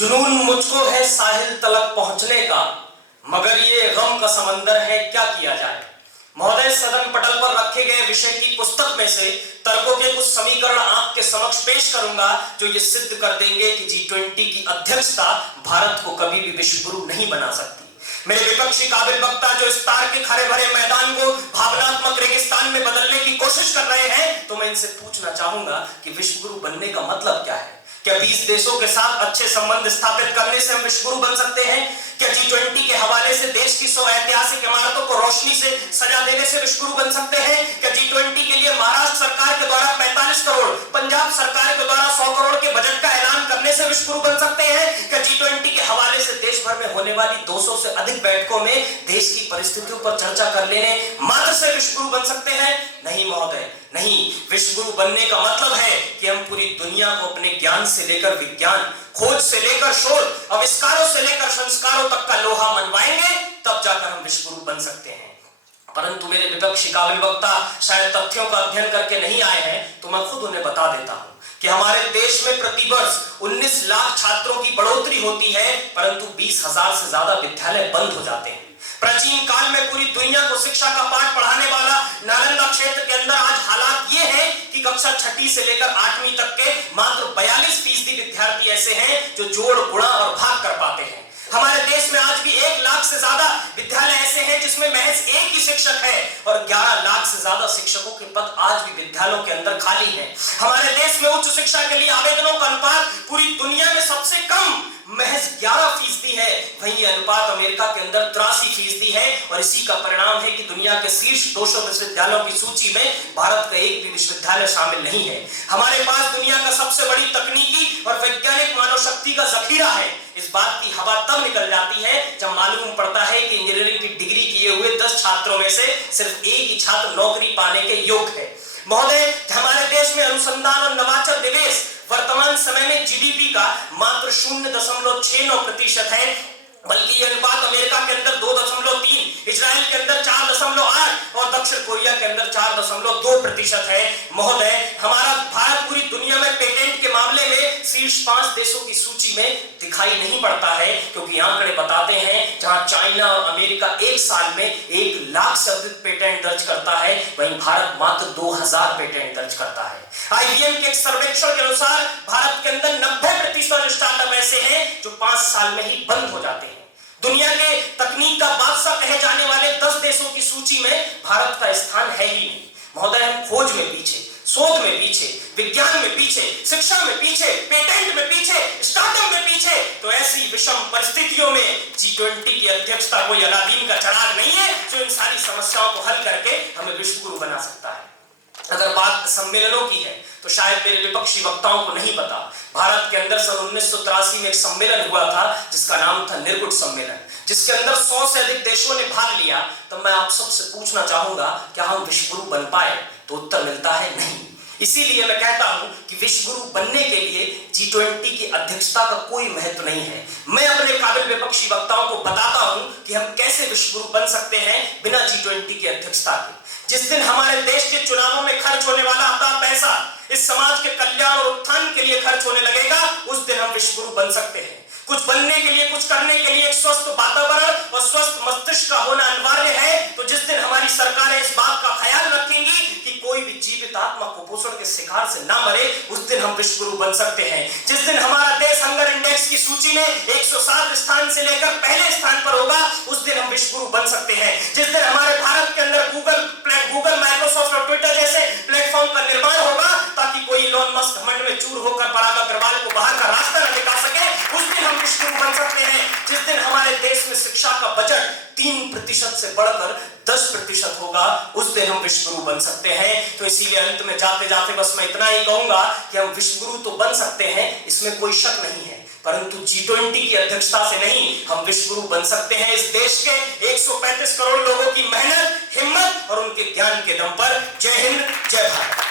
जुनून मुझको है साहिल तलक पहुंचने का, मगर ये गम का समंदर है, क्या किया जाए। महोदय, सदन पटल पर रखे गए विषय की पुस्तक में से तर्कों के कुछ समीकरण आपके समक्ष पेश करूंगा जो ये सिद्ध कर देंगे कि G20 की अध्यक्षता भारत को कभी भी विश्व गुरु नहीं बना सकती। मेरे विपक्षी काबिल वक्ता जो इस तार्किक हरे भरे मैदान को भावनात्मक रेगिस्तान में बदलने की कोशिश कर रहे हैं, तो मैं इनसे पूछना चाहूंगा कि विश्व गुरु बनने का मतलब क्या है। क्या 20 देशों के साथ अच्छे संबंध स्थापित करने से हम विश्व गुरु बन सकते हैं? क्या G20 के हवाले से देश की 100 ऐतिहासिक इमारतों को रोशनी से सजा देने से विश्व गुरु बन सकते हैं? क्या G20 के लिए महाराष्ट्र सरकार के द्वारा 45 करोड़, पंजाब सरकार के द्वारा 100 करोड़ के बजट का ऐलान करने से विश्व गुरु बन सकते हैं? क्या G20 के हवाले से देश भर में होने वाली 200 से अधिक बैठकों में देश की परिस्थितियों पर चर्चा कर लेने मात्र से विश्व गुरु बन सकते हैं? नहीं महोदय, नहीं। विश्व गुरु बनने का मतलब है कि हम पूरी दुनिया को अपने ज्ञान से लेकर विज्ञान, खोज से लेकर शोध, आविष्कारों से लेकर संस्कारों तक का लोहा मनवाएंगे, तब जाकर हम विश्व गुरु बन सकते हैं। परंतु मेरे विपक्षी काबिल वक्ता शायद तथ्यों का अध्ययन करके नहीं आए हैं, तो मैं खुद उन्हें बता देता हूं कि हमारे देश में प्रतिवर्ष 19 लाख छात्रों की बढ़ोतरी होती है, परंतु 20,000 से ज्यादा विद्यालय बंद हो जाते हैं। प्राचीन काल में पूरी दुनिया को शिक्षा का पाठ पढ़ाने वाला नालंदा क्षेत्र के अंदर आज हालात ये हैं कि कक्षा 6ठी से लेकर 8वीं तक के मात्र 42% विद्यार्थी ऐसे हैं जो जोड़, गुणा और भाग कर पाते हैं। हमारे देश में आज भी 1 लाख से ज्यादा विद्यालय ऐसे हैं जिसमें महज एक ही शिक्षक है और 11 लाख से ज्यादा शिक्षकों के पद आज भी विद्यालयों के अंदर खाली हैं। हमारे देश में उच्च शिक्षा के लिए आवेदनों का अनुपात पूरी दुनिया में सबसे कम महज 11% है, वहीं अनुपात अमेरिका के अंदर 83% है और इसी का परिणाम है कि दुनिया के शीर्ष 200 विश्वविद्यालयों की सूची में भारत का एक भी विश्वविद्यालय शामिल नहीं है। हमारे पास दुनिया का सबसे बड़ी तकनीकी और वैज्ञानिक मानव शक्ति का जखीरा है। इस बात की हवा तब निकल जाती है जब मालूम पड़ता है कि इंजीनियरिंग की डिग्री किए हुए 10 छात्रों में से सिर्फ एक ही छात्र नौकरी पाने के योग्य है। महोदय, हमारे देश में अनुसंधान और नवाचार निवेश वर्तमान समय में जीडीपी का मात्र 0.69% है, बल्कि यह अनुपात अमेरिका के अंदर 2.3, इजराइल के अंदर 4.8 और दक्षिण कोरिया के अंदर 4.2% है। महोदय, हमारा भारत पूरी दुनिया में पेटेंट के मामले में शीर्ष 5 देशों की सूची में दिखाई नहीं पड़ता है, क्योंकि आंकड़े बताते हैं जहां चाइना और अमेरिका एक साल में 1 लाख से अधिक पेटेंट दर्ज करता है, वहीं भारत मात्र 2000 पेटेंट दर्ज करता है। आईबीएम के एक सर्वेक्षण के अनुसार भारत के अंदर 90% स्टार्टअप ऐसे हैं जो 5 साल में ही बंद हो जाते हैं। दुनिया के तकनीक का बादशाह कहे जाने वाले 10 देशों की सूची में भारत का स्थान है ही नहीं। महोदय, हम खोज में पीछे, शोध में पीछे, विज्ञान में पीछे, शिक्षा में पीछे, पेटेंट में पीछे, स्टार्टअप में पीछे, तो ऐसी विषम परिस्थितियों में G20 की अध्यक्षता कोई अलादीन का चिराग नहीं है जो इन सारी समस्याओं को हल करके हमें विश्व गुरु बना सकता है। अगर बात सम्मेलनों की है तो शायद मेरे विपक्षी वक्ताओं को नहीं पता, भारत के अंदर सन 1983 में एक सम्मेलन हुआ था जिसका नाम था निर्गुट सम्मेलन, जिसके अंदर 100 से अधिक देशों ने भाग लिया। तब मैं आप सबसे पूछना चाहूंगा, क्या हम विश्व गुरु बन पाए? तो उत्तर मिलता है नहीं। इसीलिए मैं कहता हूं कि विश्व गुरु बनने के लिए G20 की अध्यक्षता का कोई महत्व नहीं है। मैं अपने काबिल विपक्षी वक्ताओं को बताता हूं कि हम कैसे विश्व गुरु बन सकते हैं बिना G20 की अध्यक्षता के। जिस दिन हमारे देश के चुनावों में खर्च होने वाला आता पैसा इस समाज के कल्याण और उत्थान के लिए खर्च होने लगेगा, उस दिन हम विश्व गुरु बन सकते हैं। कुछ बनने के लिए, कुछ करने के लिए एक स्वस्थ वातावरण और स्वस्थ मस्तिष्क का होना अनिवार्य है। तो जिस दिन हमारी सरकारें इस बात का ख्याल रखेंगी कि कोई भी जीवित आत्मा कुपोषण के शिकार से ना मरे, उस दिन हम विश्व गुरु बन सकते हैं। जिस दिन हमारा देश हंगर इंडेक्स की सूची में 107 स्थान से लेकर पहले स्थान पर होगा, उस दिन हम विश्व गुरु बन सकते हैं। जिस दिन हमारे भारत के अंदर गूगल, माइक्रोसॉफ्ट और ट्विटर जैसे प्लेटफॉर्म का निर्माण होगा ताकि कोई इलॉन मस्क घमंड में चूर होकर पराग अग्रवाल को बाहर का रास्ता न दिखा सके, उस दिन हम विश्व गुरु बन सकते हैं। जिस दिन हमारे देश में शिक्षा का बजट 3% से बढ़कर 10% होगा, उस दिन हम विश्व गुरु बन सकते हैं। तो इसीलिए अंत में जाते जाते बस मैं इतना ही कहूंगा कि हम विश्व गुरु तो बन सकते हैं, इसमें कोई शक नहीं है, परंतु G20 की अध्यक्षता से नहीं, हम विश्व गुरु बन सकते हैं इस देश के 135 करोड़ लोगों की मेहनत, हिम्मत और उनके ज्ञान के दम पर। जय हिंद, जय भारत।